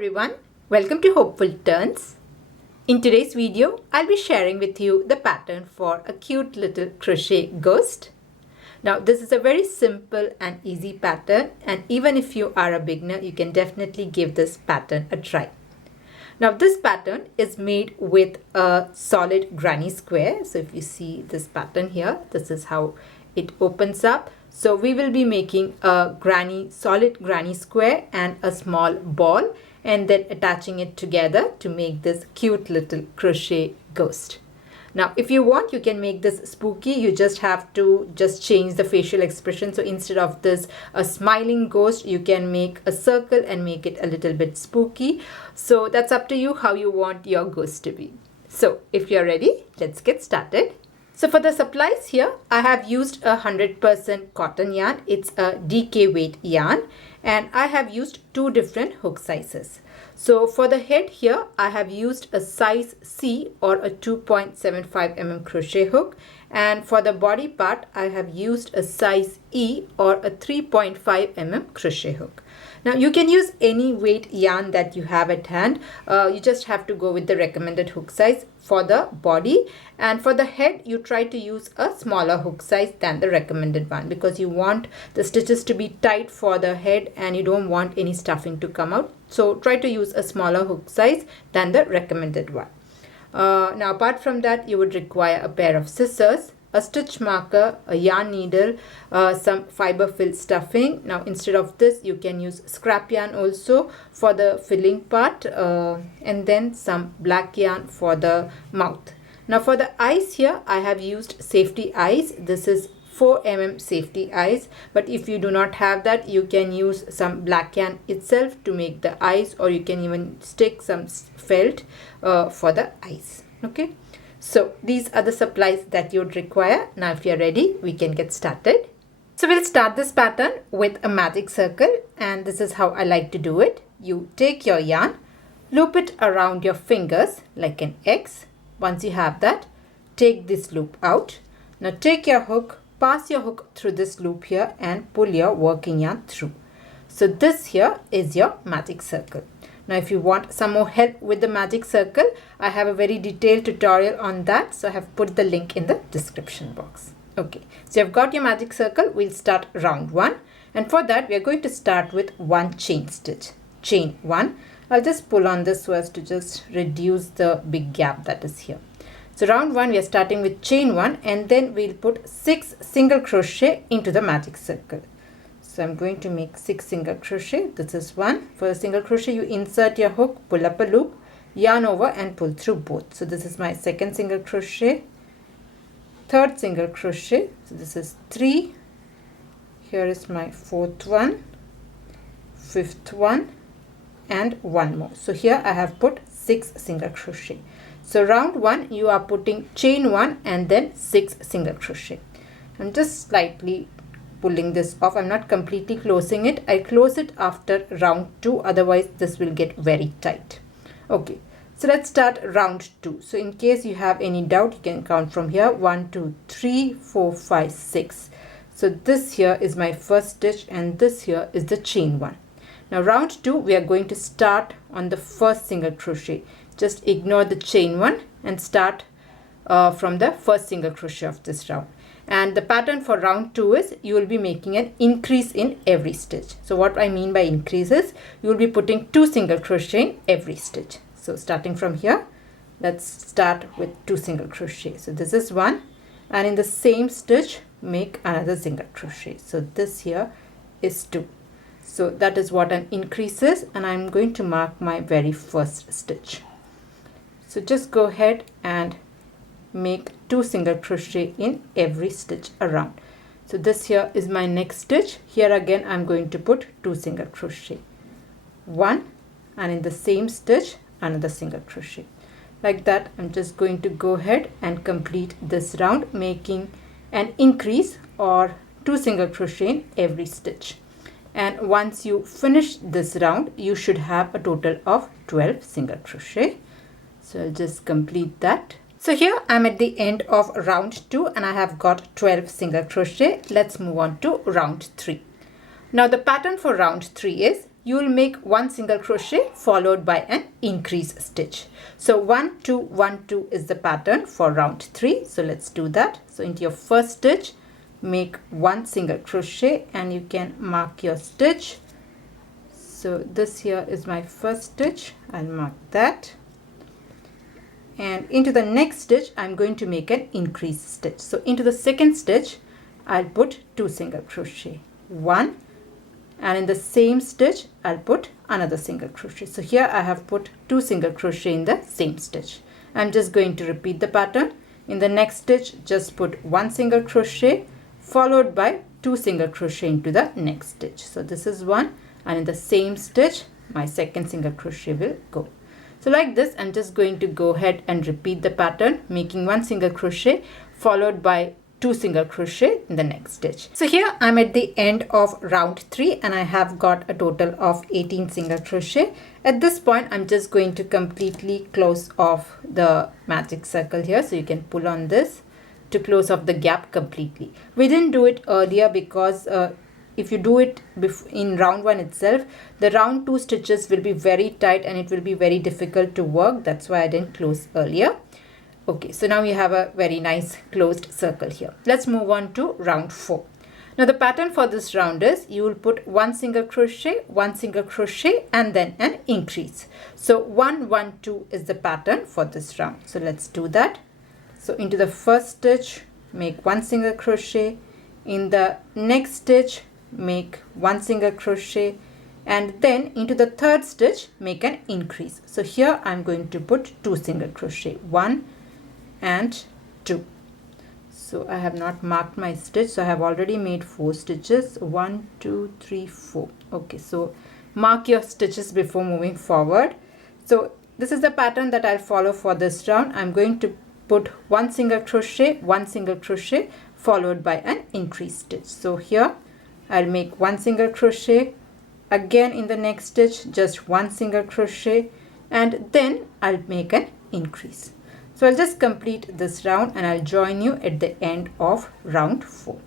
everyone, welcome to Hopeful Turns. In today's video, I'll be sharing with you the pattern for a cute little crochet ghost. Now this is a very simple and easy pattern, and even if you are a beginner, you can definitely give this pattern a try. Now this pattern is made with a solid granny square. So if you see this pattern here, this is how it opens up. So we will be making a solid granny square and a small ball, and then attaching it together to make this cute little crochet ghost. Now if you want, you can make this spooky. You just have to change the facial expression. So instead of this a smiling ghost, you can make a circle and make it a little bit spooky. So that's up to you how you want your ghost to be. So if you're ready, let's get started. So for the supplies here, I have used 100% cotton yarn. It's a DK weight yarn, and I have used two different hook sizes. So for the head here, I have used a size C or a 2.75 mm crochet hook, and for the body part, I have used a size E or a 3.5 mm crochet hook. Now you can use any weight yarn that you have at hand. You just have to go with the recommended hook size for the body, and for the head you try to use a smaller hook size than the recommended one, because you want the stitches to be tight for the head and you don't want any stuffing to come out. So try to use a smaller hook size than the recommended one. Now apart from that, you would require a pair of scissors, a stitch marker, a yarn needle, some fiber fill stuffing. Now instead of this, you can use scrap yarn also for the filling part, and then some black yarn for the mouth. Now for the eyes here, I have used safety eyes. This is 4 mm safety eyes, but if you do not have that, you can use some black yarn itself to make the eyes, or you can even stick some felt for the eyes. Okay. So these are the supplies that you would require. Now if you're ready, we can get started. So we'll start this pattern with a magic circle, and this is how I like to do it. You take your yarn, loop it around your fingers like an X. Once you have that, take this loop out. Now take your hook, pass your hook through this loop here and pull your working yarn through. So this here is your magic circle. Now if you want some more help with the magic circle, I have a very detailed tutorial on that. So I have put the link in the description box. Okay, so you've got your magic circle. We'll start round 1. And for that, we are going to start with 1 chain stitch. Chain 1. I'll just pull on this so as to just reduce the big gap that is here. So round 1, we are starting with chain 1, and then we'll put 6 single crochet into the magic circle. So I'm going to make 6 single crochet. This is 1. For the single crochet, you insert your hook, pull up a loop, yarn over and pull through both. So this is my second single crochet, third single crochet. So this is 3. Here is my fourth one, fifth one, and one more. So here I have put 6 single crochet. So round 1, you are putting chain 1 and then 6 single crochet. I'm just slightly pulling this off. I'm not completely closing it. I close it after round 2, otherwise this will get very tight. Okay, so let's start round 2. So in case you have any doubt, you can count from here. 1 2 3 4 5 6. So this here is my first stitch, and this here is the chain 1. Now round 2, we are going to start on the first single crochet. Just ignore the chain 1 and start from the first single crochet of this round. And the pattern for round 2 is you will be making an increase in every stitch. So what I mean by increase is you will be putting 2 single crochet in every stitch. So starting from here, let's start with 2 single crochet. So this is 1, and in the same stitch make another single crochet. So this here is 2. So that is what an increase is, and I'm going to mark my very first stitch. So just go ahead and make 2 single crochet in every stitch around. So this here is my next stitch. Here again I'm going to put 2 single crochet, 1, and in the same stitch another single crochet. Like that, I'm just going to go ahead and complete this round, making an increase or 2 single crochet in every stitch. And once you finish this round, you should have a total of 12 single crochet. So I'll just complete that. So here I'm at the end of round 2, and I have got 12 single crochet. Let's move on to round 3. Now the pattern for round 3 is you will make 1 single crochet followed by an increase stitch. So 1 2 1 2 is the pattern for round 3. So let's do that. So into your first stitch, make 1 single crochet and you can mark your stitch. So this here is my first stitch. I'll mark that. And into the next stitch, I'm going to make an increase stitch. So into the second stitch, I'll put 2 single crochet, 1, and in the same stitch, I'll put another single crochet. So here I have put 2 single crochet in the same stitch. I'm just going to repeat the pattern. In the next stitch, just put 1 single crochet followed by 2 single crochet into the next stitch. So this is 1, and in the same stitch, my second single crochet will go. So like this, I'm just going to go ahead and repeat the pattern, making 1 single crochet followed by 2 single crochet in the next stitch. So here I'm at the end of round 3 and I have got a total of 18 single crochet. At this point, I'm just going to completely close off the magic circle here. So you can pull on this to close off the gap completely. We didn't do it earlier because if you do it in round 1 itself, the round 2 stitches will be very tight and it will be very difficult to work. That's why I didn't close earlier. Okay, so now we have a very nice closed circle here. Let's move on to round 4. Now the pattern for this round is you will put 1 single crochet, 1 single crochet and then an increase. So 1 1 2 is the pattern for this round. So let's do that. So into the first stitch, make 1 single crochet. In the next stitch, make 1 single crochet, and then into the third stitch, make an increase. So here I'm going to put 2 single crochet, 1 and 2. So I have not marked my stitch, so I have already made 4 stitches, 1 2 3 4. Okay, so mark your stitches before moving forward. So this is the pattern that I'll follow for this round. I'm going to put 1 single crochet, 1 single crochet followed by an increase stitch. So here I'll make 1 single crochet, again in the next stitch just 1 single crochet, and then I'll make an increase. So I'll just complete this round and I'll join you at the end of round 4.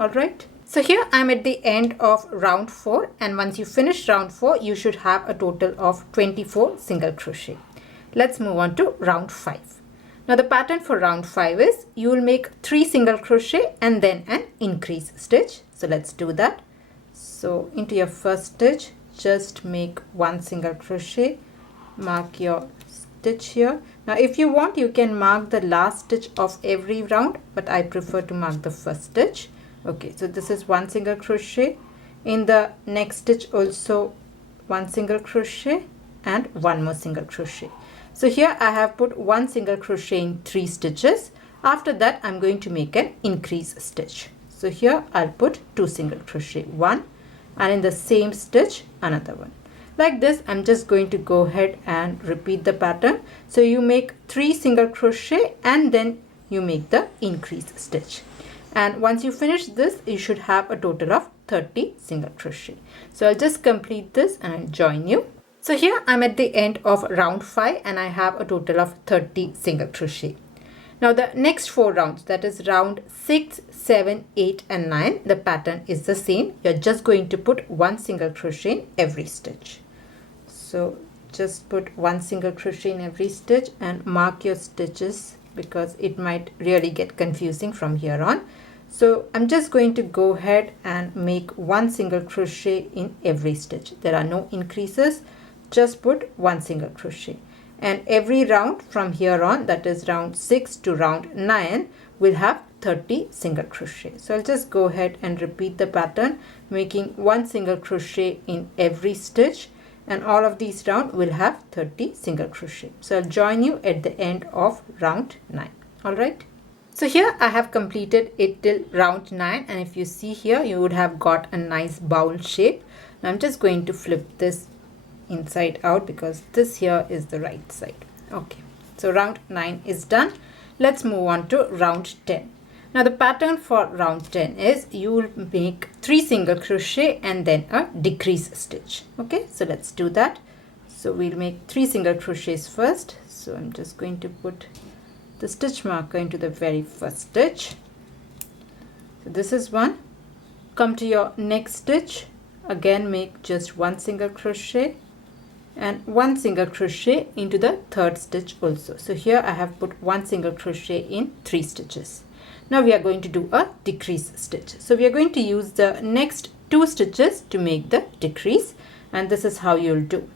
Alright, so here I'm at the end of round 4, and once you finish round 4, you should have a total of 24 single crochet. Let's move on to round 5. Now the pattern for round 5 is you will make 3 single crochet and then an increase stitch. So let's do that. So into your first stitch, just make 1 single crochet, mark your stitch here. Now if you want, you can mark the last stitch of every round, but I prefer to mark the first stitch. Okay, so this is 1 single crochet. In the next stitch also 1 single crochet and 1 more single crochet. So here I have put 1 single crochet in 3 stitches. After that, I'm going to make an increase stitch. So here I'll put 2 single crochet, 1, and in the same stitch another one. Like this, I'm just going to go ahead and repeat the pattern. So you make 3 single crochet and then you make the increase stitch. And once you finish this, you should have a total of 30 single crochet. So I'll just complete this and I'll join you. So here I'm at the end of round 5 and I have a total of 30 single crochet. Now the next 4 rounds, that is round 6, 7, 8 and 9, the pattern is the same. You're just going to put 1 single crochet in every stitch. So just put 1 single crochet in every stitch and mark your stitches because it might really get confusing from here on. So I'm just going to go ahead and make 1 single crochet in every stitch. There are no increases. Just put 1 single crochet, and every round from here on, that is round 6 to round 9, will have 30 single crochet. So I'll just go ahead and repeat the pattern, making 1 single crochet in every stitch, and all of these rounds will have 30 single crochet. So I'll join you at the end of round 9. Alright, so here I have completed it till round 9, and if you see here, you would have got a nice bowl shape. Now I'm just going to flip this inside out because this here is the right side. Okay, so round 9 is done. Let's move on to round 10. Now the pattern for round 10 is you will make 3 single crochet and then a decrease stitch. Okay, so let's do that. So we'll make 3 single crochets first. So I'm just going to put the stitch marker into the very first stitch. So this is one. Come to your next stitch, again make just one single crochet and one single crochet into the third stitch also. So here I have put one single crochet in 3 stitches. Now we are going to do a decrease stitch. So we are going to use the next 2 stitches to make the decrease, and this is how you'll do.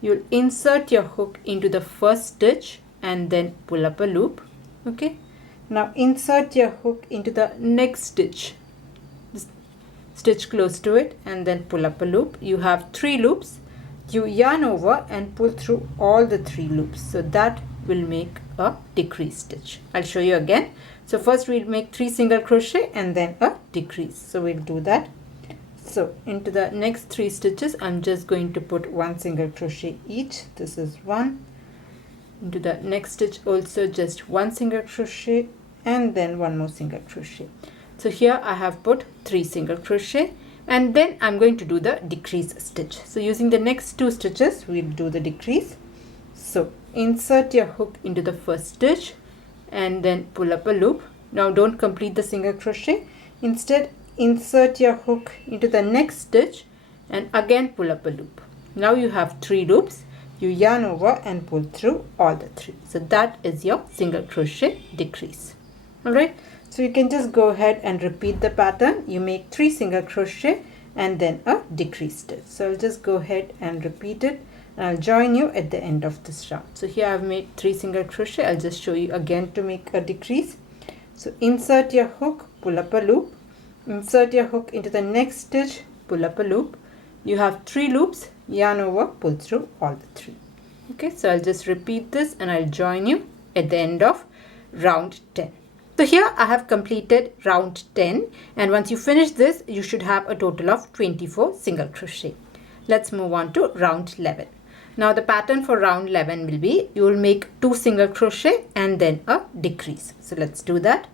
You'll insert your hook into the first stitch and then pull up a loop. Okay, now insert your hook into the next stitch, stitch close to it, and then pull up a loop. You have 3 loops. You yarn over and pull through all the 3 loops, so that will make a decrease stitch. I'll show you again. So first we'll make 3 single crochet and then a decrease. So we'll do that. So into the next 3 stitches I'm just going to put 1 single crochet each. This is 1. Into the next stitch also just 1 single crochet and then 1 more single crochet. So here I have put 3 single crochet, and then I'm going to do the decrease stitch. So using the next 2 stitches we'll do the decrease. So insert your hook into the first stitch and then pull up a loop. Now don't complete the single crochet, instead insert your hook into the next stitch and again pull up a loop. Now you have 3 loops. You yarn over and pull through all the 3. So that is your single crochet decrease. Alright, so you can just go ahead and repeat the pattern. You make 3 single crochet and then a decrease stitch. So I'll just go ahead and repeat it, and I'll join you at the end of this round. So here I've made 3 single crochet. I'll just show you again to make a decrease. So insert your hook, pull up a loop, insert your hook into the next stitch, pull up a loop. You have 3 loops, yarn over, pull through all the 3. Okay, so I'll just repeat this and I'll join you at the end of round 10. So here I have completed round 10, and once you finish this you should have a total of 24 single crochet. Let's move on to round 11. Now the pattern for round 11 will be, you will make 2 single crochet and then a decrease. So let's do that.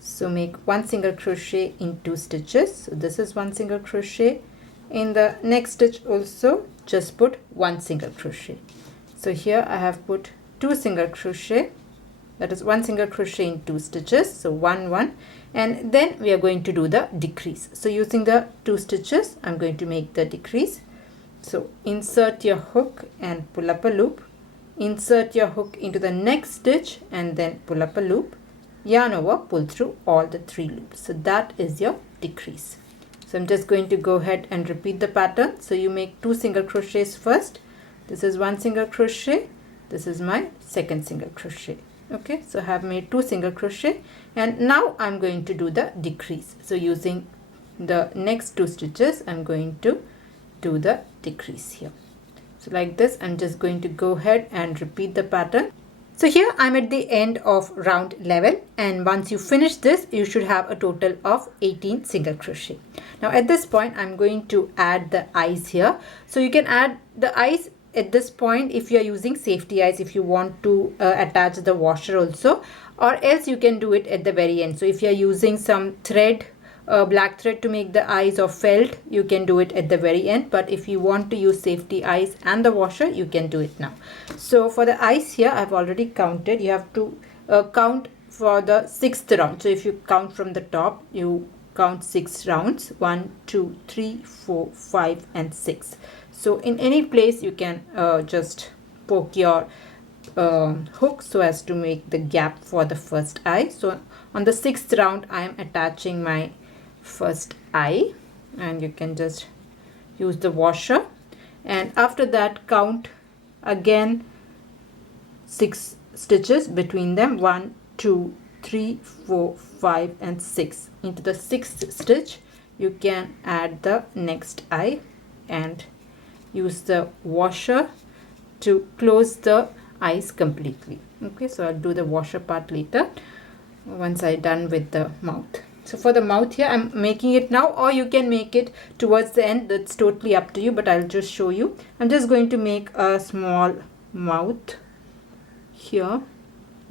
So make 1 single crochet in 2 stitches. So this is 1 single crochet. In the next stitch also just put 1 single crochet. So here I have put 2 single crochet, that is 1 single crochet in 2 stitches. So 1 1, and then we are going to do the decrease. So using the 2 stitches I'm going to make the decrease. So insert your hook and pull up a loop, insert your hook into the next stitch and then pull up a loop, yarn over, pull through all the 3 loops. So that is your decrease. So I'm just going to go ahead and repeat the pattern. So you make 2 single crochets first. This is 1 single crochet. This is my second single crochet. Okay, so I have made 2 single crochet, and now I'm going to do the decrease. So using the next 2 stitches I'm going to do the decrease here. So like this, I'm just going to go ahead and repeat the pattern. So here I'm at the end of round 11, and once you finish this you should have a total of 18 single crochet. Now at this point I'm going to add the eyes here. So you can add the eyes at this point if you are using safety eyes, if you want to attach the washer also, or else you can do it at the very end. So if you are using some thread, black thread to make the eyes or felt, you can do it at the very end, but if you want to use safety eyes and the washer you can do it now. So for the eyes here I've already counted. You have to count for the 6th round. So if you count from the top, you count 6 rounds, 1 2 3 4 5 and 6. So in any place you can just poke your hook so as to make the gap for the first eye. So on the 6th round I am attaching my first eye, and you can just use the washer, and after that count again 6 stitches between them, 1 2 3 4 5 and 6. Into the 6th stitch you can add the next eye and use the washer to close the eyes completely. Okay, so I'll do the washer part later once I'm done with the mouth. So for the mouth here I'm making it now, or you can make it towards the end. That's totally up to you, but I'll just show you. I'm just going to make a small mouth here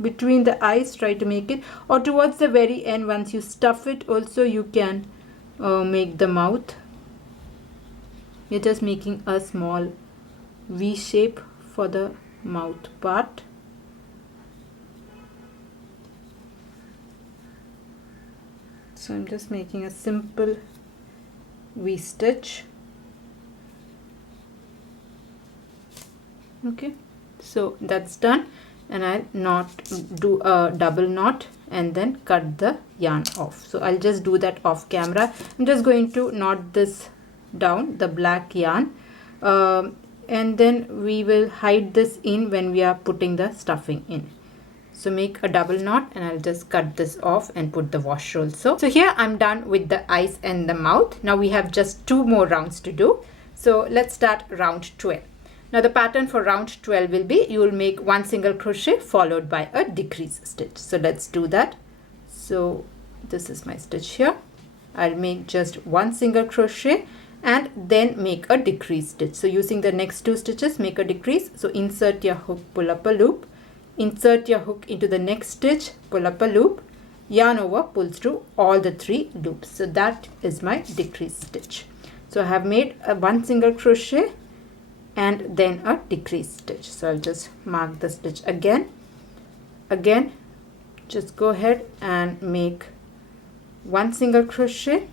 between the eyes. Try to make it, or towards the very end once you stuff it also you can make the mouth. You're just making a small V shape for the mouth part. So I'm just making a simple V stitch. Okay, so that's done, and I'll do a double knot and then cut the yarn off. So I'll just do that off camera. I'm just going to knot this down, the black yarn, and then we will hide this in when we are putting the stuffing in. So make a double knot, and I'll just cut this off and put the wash roll. So here I'm done with the eyes and the mouth. Now we have just 2 more rounds to do. So let's start round 12. Now the pattern for round 12 will be, you will make 1 single crochet followed by a decrease stitch. So let's do that. So this is my stitch here. I'll make just 1 single crochet and then make a decrease stitch. So using the next 2 stitches, make a decrease. So insert your hook, pull up a loop, insert your hook into the next stitch, pull up a loop, yarn over, pull through all the 3 loops. So that is my decrease stitch. So I have made a 1 single crochet and then a decrease stitch. So I'll just mark the stitch again. Just go ahead and make 1 single crochet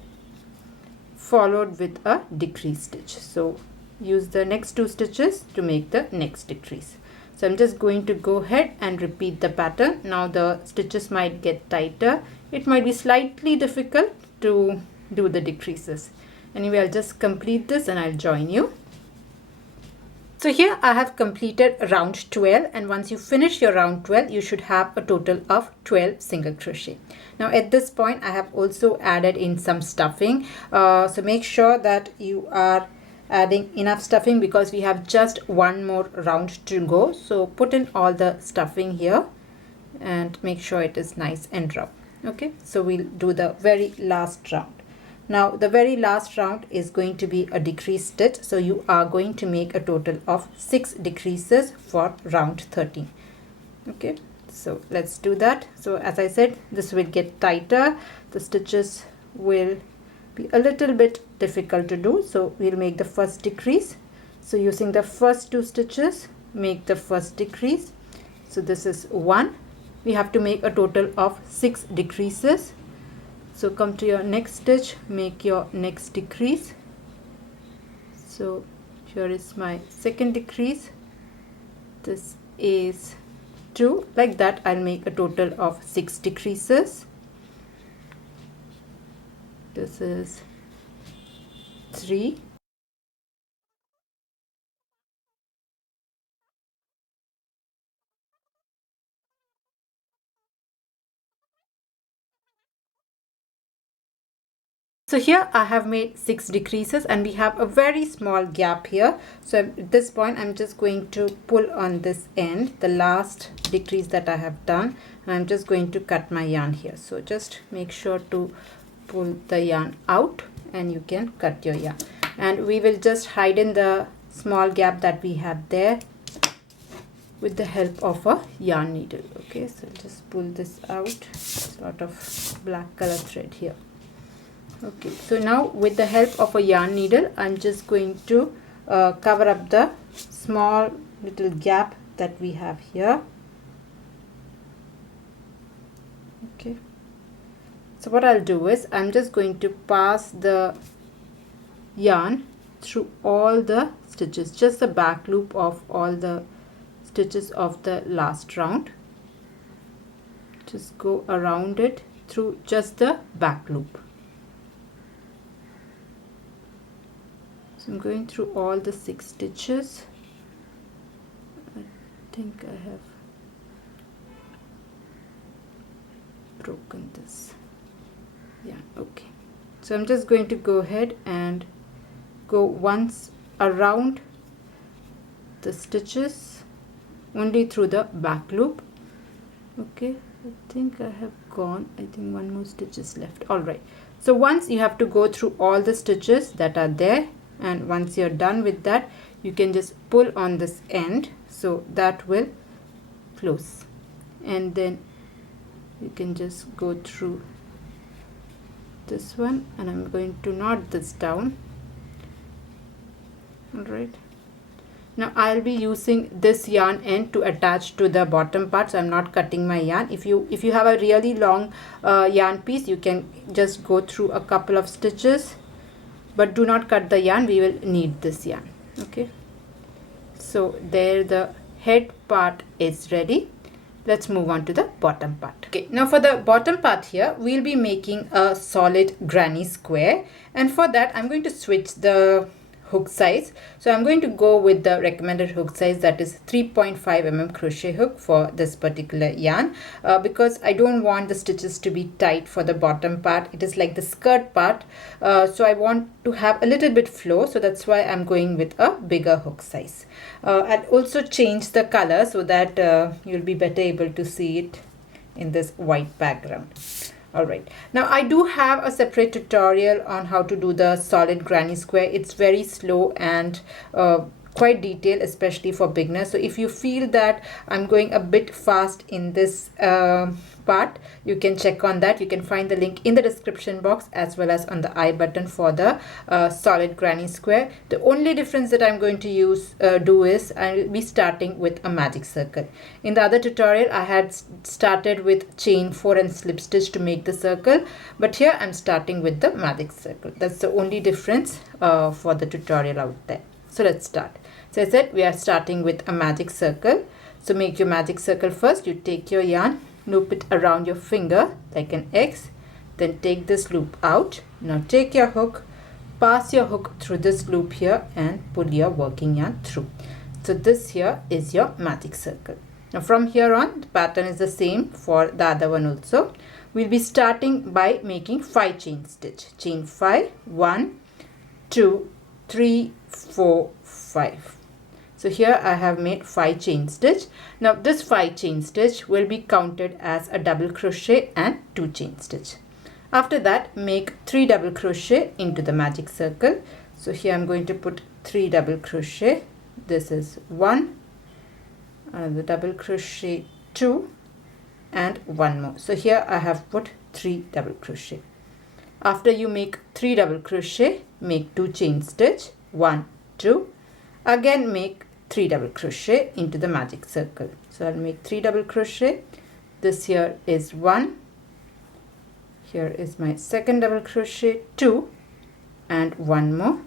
followed with a decrease stitch. So use the next 2 stitches to make the next decrease. So I'm just going to go ahead and repeat the pattern. Now the stitches might get tighter. It might be slightly difficult to do the decreases. Anyway, I'll just complete this and I'll join you. So here I have completed round 12, and once you finish your round 12, you should have a total of 12 single crochet. Now at this point, I have also added in some stuffing. So make sure that you are adding enough stuffing because we have just 1 more round to go. So put in all the stuffing here and make sure it is nice and round. Okay, so we'll do the very last round. Now the very last round is going to be a decrease stitch. So you are going to make a total of 6 decreases for round 13. Okay, so let's do that. So as I said, this will get tighter. The stitches will be a little bit difficult to do. So we'll make the first decrease. So using the first 2 stitches, make the first decrease. So this is 1. We have to make a total of 6 decreases. So come to your next stitch, make your next decrease. So here is my second decrease. This is 2. Like that, I'll make a total of 6 decreases. This is 3. So here I have made 6 decreases and we have a very small gap here. So at this point, I'm just going to pull on this end, the last decrease that I have done, and I'm just going to cut my yarn here. So just make sure to pull the yarn out and you can cut your yarn. And we will just hide in the small gap that we have there with the help of a yarn needle. Okay, so just pull this out. There's a lot of black color thread here. Okay, so now with the help of a yarn needle, I'm just going to cover up the small little gap that we have here. Okay, so what I'll do is I'm just going to pass the yarn through all the stitches, just the back loop of all the stitches of the last round. Just go around it through just the back loop. So I'm going through all the 6 stitches. I think I have broken this. Yeah, okay. So I'm just going to go ahead and go once around the stitches, only through the back loop. Okay, I think I have gone. I think 1 more stitch is left. All right. So once you have to go through all the stitches that are there, and once you're done with that, you can just pull on this end, so that will close, and then you can just go through this one, and I'm going to knot this down. All right, now I'll be using this yarn end to attach to the bottom part, so I'm not cutting my yarn. If you have a really long yarn piece, you can just go through a couple of stitches, but do not cut the yarn. We will need this yarn. Okay, So there the head part is ready. Let's move on to the bottom part. Okay, now for the bottom part here, we'll be making a solid granny square, and for that I'm going to switch the hook size. So I'm going to go with the recommended hook size, that is 3.5 mm crochet hook for this particular yarn, because I don't want the stitches to be tight for the bottom part. It is like the skirt part, so I want to have a little bit flow, so that's why I'm going with a bigger hook size. I'll also change the color so that you'll be better able to see it in this white background. Alright, now I do have a separate tutorial on how to do the solid granny square. It's very slow and quite detailed, especially for beginners. So if you feel that I'm going a bit fast in this part, you can check on that. You can find the link in the description box as well as on the I button for the solid granny square. The only difference that I'm going to do is I'll be starting with a magic circle. In the other tutorial I had started with chain 4 and slip stitch to make the circle, but here I'm starting with the magic circle. That's the only difference for the tutorial out there. So let's start. So I said we are starting with a magic circle. So make your magic circle first. You take your yarn, loop it around your finger like an X, then take this loop out. Now take your hook, pass your hook through this loop here and pull your working yarn through. So this here is your magic circle. Now from here on, the pattern is the same for the other one also. We'll be starting by making 5 chain stitch. Chain 5, 1, 2, 3, 4, 5. So here I have made 5 chain stitch. Now this 5 chain stitch will be counted as a double crochet and 2 chain stitch. After that, make 3 double crochet into the magic circle. So here I'm going to put 3 double crochet. This is 1, another double crochet 2, and 1 more. So here I have put 3 double crochet. After you make 3 double crochet, make 2 chain stitch, 1, 2, again make 3 double crochet into the magic circle. So I'll make 3 double crochet. This here is 1, here is my second double crochet, 2, and 1 more,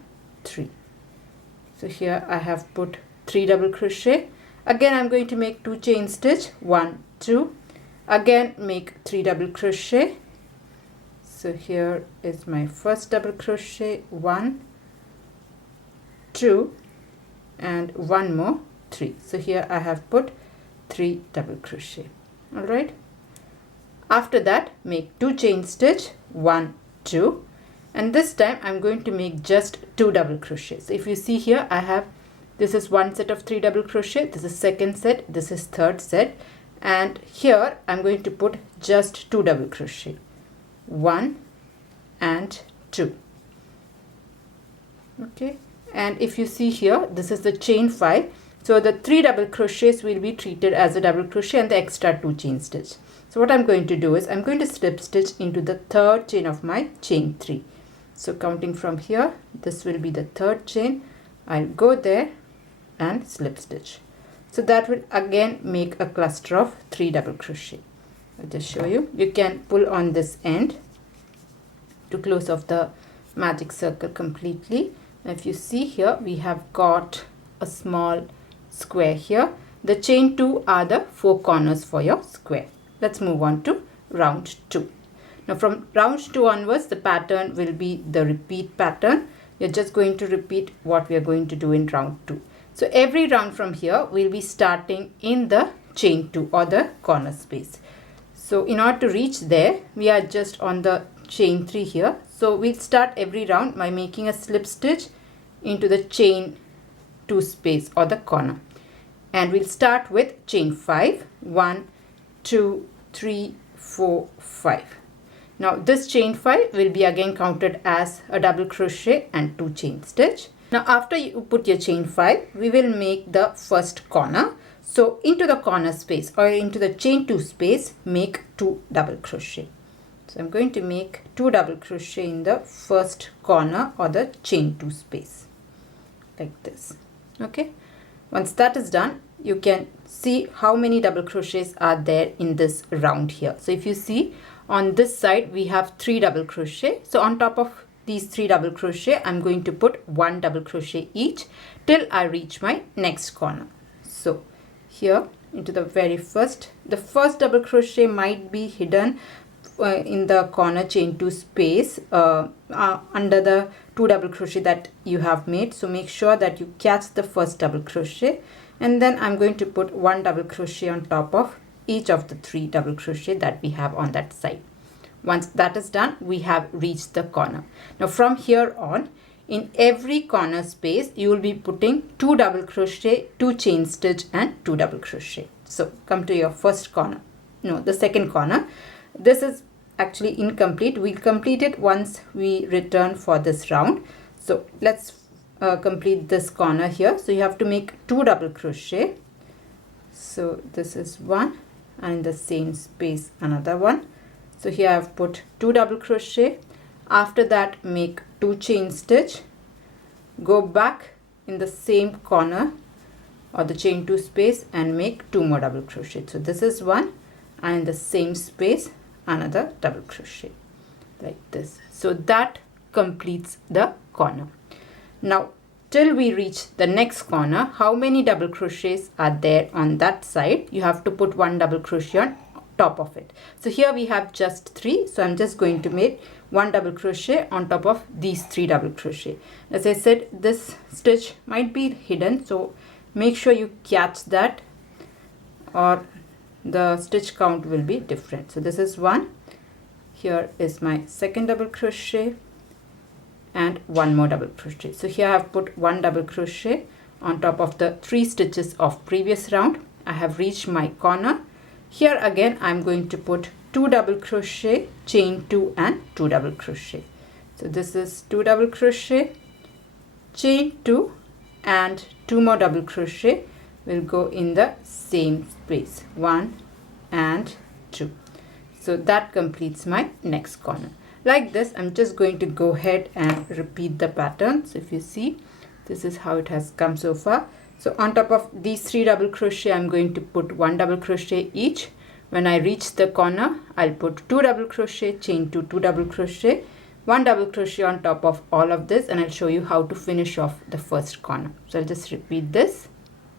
3. So here I have put 3 double crochet. Again I'm going to make 2 chain stitch, 1, 2, again make 3 double crochet. So here is my first double crochet, 1, 2, and 1 more, 3. So here I have put 3 double crochet. Alright, after that make 2 chain stitch, 1, 2, and this time I'm going to make just 2 double crochets. So if you see here, I have, this is one set of 3 double crochet, this is second set, this is third set, and here I'm going to put just 2 double crochet, 1 and 2. Okay, and if you see here, this is the chain 5, so the 3 double crochets will be treated as a double crochet and the extra 2 chain stitch. So what I'm going to do is I'm going to slip stitch into the third chain of my chain 3. So counting from here, this will be the third chain. I'll go there and slip stitch. So that will again make a cluster of 3 double crochet. I'll just show you. You can pull on this end to close off the magic circle completely. Now if you see here, we have got a small square here. The chain 2 are the 4 corners for your square. Let's move on to round 2. Now from round 2 onwards, the pattern will be the repeat pattern. You're just going to repeat what we are going to do in round 2. So every round from here, we'll be starting in the chain 2 or the corner space. So in order to reach there, we are just on the chain 3 here. So we'll start every round by making a slip stitch into the chain 2 space or the corner. And we'll start with chain 5, 1, 2, 3, 4, 5. Now this chain 5 will be again counted as a double crochet and 2 chain stitch. Now after you put your chain 5, we will make the first corner. So into the corner space or into the chain 2 space, make 2 double crochet. So I'm going to make 2 double crochet in the first corner or the chain 2 space like this. Okay, once that is done, you can see how many double crochets are there in this round here. So if you see on this side, we have 3 double crochet. So on top of these 3 double crochet, I'm going to put 1 double crochet each till I reach my next corner. So here into the first double crochet might be hidden in the corner chain 2 space under the 2 double crochet that you have made. So make sure that you catch the first double crochet, and then I'm going to put 1 double crochet on top of each of the 3 double crochet that we have on that side. Once that is done, we have reached the corner. Now from here on, in every corner space you will be putting 2 double crochet, 2 chain stitch and 2 double crochet. So come to your first corner, no, the second corner. This is actually incomplete. We'll complete it once we return for this round. So let's complete this corner here. So you have to make 2 double crochet. So this is one, and in the same space another one. So here I've put 2 double crochet. After that, make 2 chain stitch, go back in the same corner or the chain 2 space and make 2 more double crochet. So this is one, and in the same space another double crochet like this. So that completes the corner. Now till we reach the next corner, how many double crochets are there on that side? You have to put 1 double crochet on top of it. So here we have just 3, so I'm just going to make 1 double crochet on top of these 3 double crochet. As I said, this stitch might be hidden, so make sure you catch that or the stitch count will be different. So this is 1, here is my second double crochet and 1 more double crochet. So here I have put 1 double crochet on top of the 3 stitches of previous round. I have reached my corner. Here again I'm going to put 2 double crochet, chain 2 and 2 double crochet. So this is 2 double crochet, chain 2 and 2 more double crochet will go in the same space, 1 and 2. So that completes my next corner. Like this, I'm just going to go ahead and repeat the pattern. So if you see, this is how it has come so far. So on top of these 3 double crochet, I'm going to put 1 double crochet each. When I reach the corner, I'll put 2 double crochet, chain 2, 2 double crochet, 1 double crochet on top of all of this, and I'll show you how to finish off the first corner. So I'll just repeat this.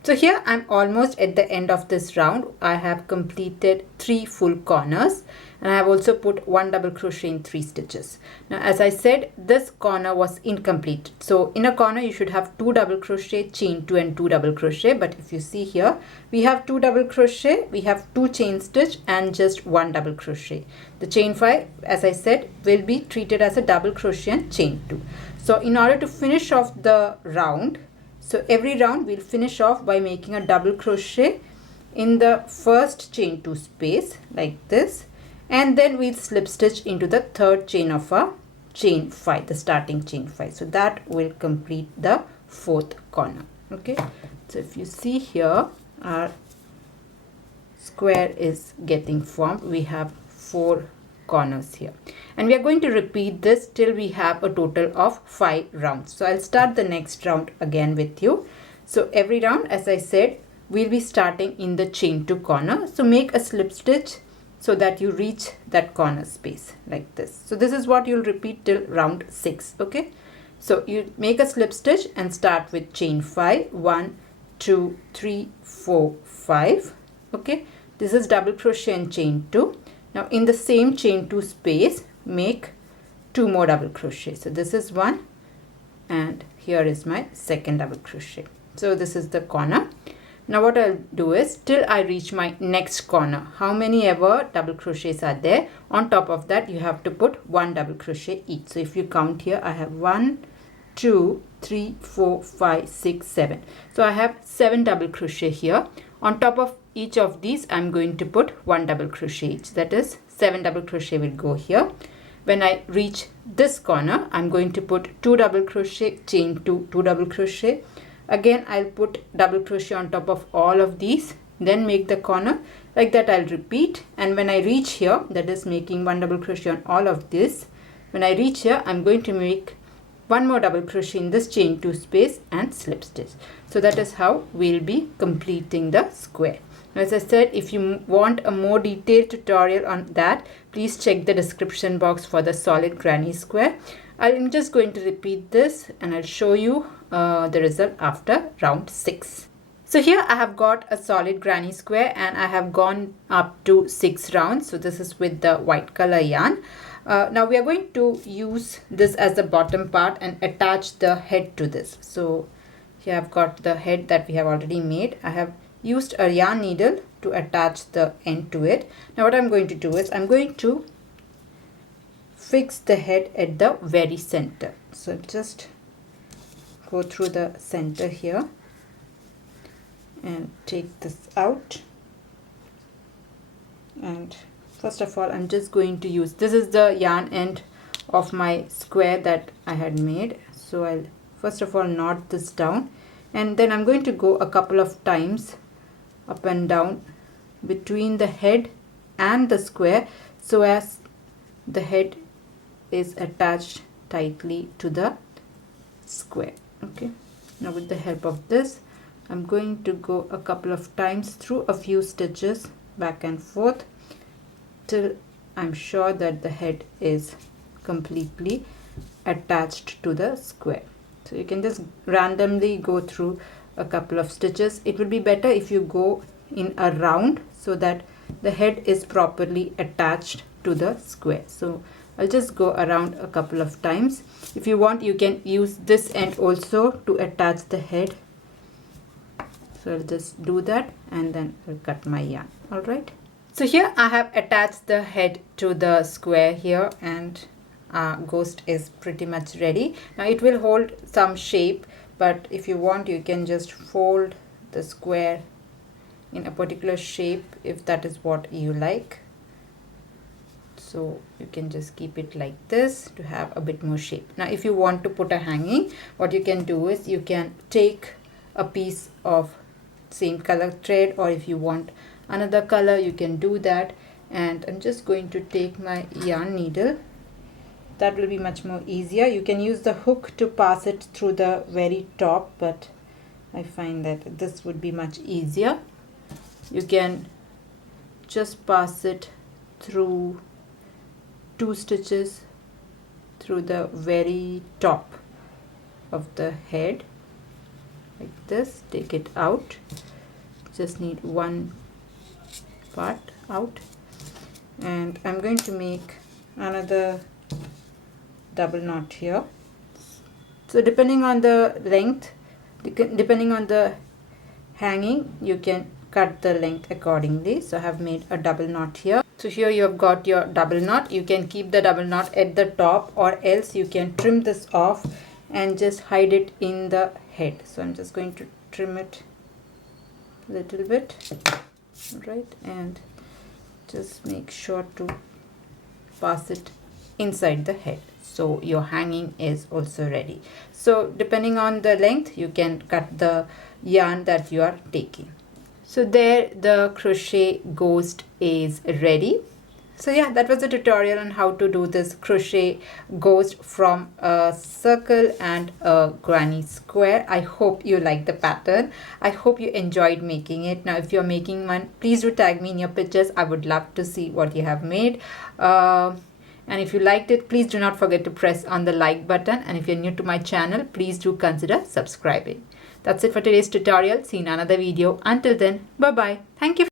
So here I'm almost at the end of this round. I have completed 3 full corners, and I have also put 1 double crochet in 3 stitches. Now as I said, this corner was incomplete. So in a corner you should have 2 double crochet, chain 2 and 2 double crochet, but if you see here, we have 2 double crochet, we have 2 chain stitch and just 1 double crochet. The chain 5, as I said, will be treated as a double crochet and chain 2. So in order to finish off the round, so every round we'll finish off by making a double crochet in the first chain 2 space like this, and then we'll slip stitch into the third chain of our chain 5, the starting chain 5. So that will complete the 4th corner. Okay, so if you see here, our square is getting formed. We have 4 corners here, and we are going to repeat this till we have a total of 5 rounds. So I'll start the next round again with you. So every round, as I said, we'll be starting in the chain 2 corner. So make a slip stitch so that you reach that corner space like this. So this is what you'll repeat till round 6. Okay, so you make a slip stitch and start with chain 5, 1 2 3 4 5. Okay, this is double crochet and chain 2. Now in the same chain 2 space, make 2 more double crochet. So this is 1, and here is my second double crochet. So this is the corner. Now what I'll do is, till I reach my next corner, how many ever double crochets are there, on top of that you have to put 1 double crochet each. So if you count here, I have 1 2 3 4 5 6 7. So I have 7 double crochet here. On top of each of these, I'm going to put 1 double crochet each. That is 7 double crochet will go here. When I reach this corner, I'm going to put 2 double crochet, chain 2, 2 double crochet. Again, I'll put double crochet on top of all of these, then make the corner. Like that I'll repeat, and when I reach here, that is making 1 double crochet on all of this, when I reach here, I'm going to make 1 more double crochet in this chain 2 space and slip stitch. So that is how we'll be completing the square. As I said, if you want a more detailed tutorial on that, please check the description box for the solid granny square. I'm just going to repeat this and I'll show you the result after round 6. So here I have got a solid granny square and I have gone up to 6 rounds. So this is with the white color yarn. Now we are going to use this as the bottom part and attach the head to this. So here I've got the head that we have already made. I have used a yarn needle to attach the end to it. Now what I'm going to do is I'm going to fix the head at the very center. So just go through the center here and take this out. And first of all, I'm just going to use, this is the yarn end of my square that I had made. So I'll first of all knot this down, and then I'm going to go a couple of times up and down between the head and the square so as the head is attached tightly to the square. Okay, now with the help of this, I'm going to go a couple of times through a few stitches back and forth till I'm sure that the head is completely attached to the square. So you can just randomly go through a couple of stitches. It will be better if you go in a round so that the head is properly attached to the square. So I'll just go around a couple of times. If you want, you can use this end also to attach the head. So I'll just do that and then I'll cut my yarn. Alright. So here I have attached the head to the square here, and ghost is pretty much ready. Now it will hold some shape, but if you want, you can just fold the square in a particular shape if that is what you like. So you can just keep it like this to have a bit more shape. Now if you want to put a hanging, what you can do is you can take a piece of same color thread, or if you want another color you can do that. And I'm just going to take my yarn needle. That will be much more easier. You can use the hook to pass it through the very top, but I find that this would be much easier. You can just pass it through 2 stitches through the very top of the head like this. Take it out. Just need one part out, and I'm going to make another double knot here. So depending on the length, depending on the hanging, you can cut the length accordingly. So I have made a double knot here. So here you have got your double knot. You can keep the double knot at the top, or else you can trim this off and just hide it in the head. So I'm just going to trim it a little bit, right, and just make sure to pass it inside the head. So your hanging is also ready. So depending on the length, you can cut the yarn that you are taking. So there the crochet ghost is ready. So yeah, that was the tutorial on how to do this crochet ghost from a circle and a granny square. I hope you like the pattern. I hope you enjoyed making it. Now if you're making one, please do tag me in your pictures. I would love to see what you have made. And if you liked it, please do not forget to press on the like button. And if you're new to my channel, please do consider subscribing. That's it for today's tutorial. See you in another video. Until then, bye-bye. Thank you.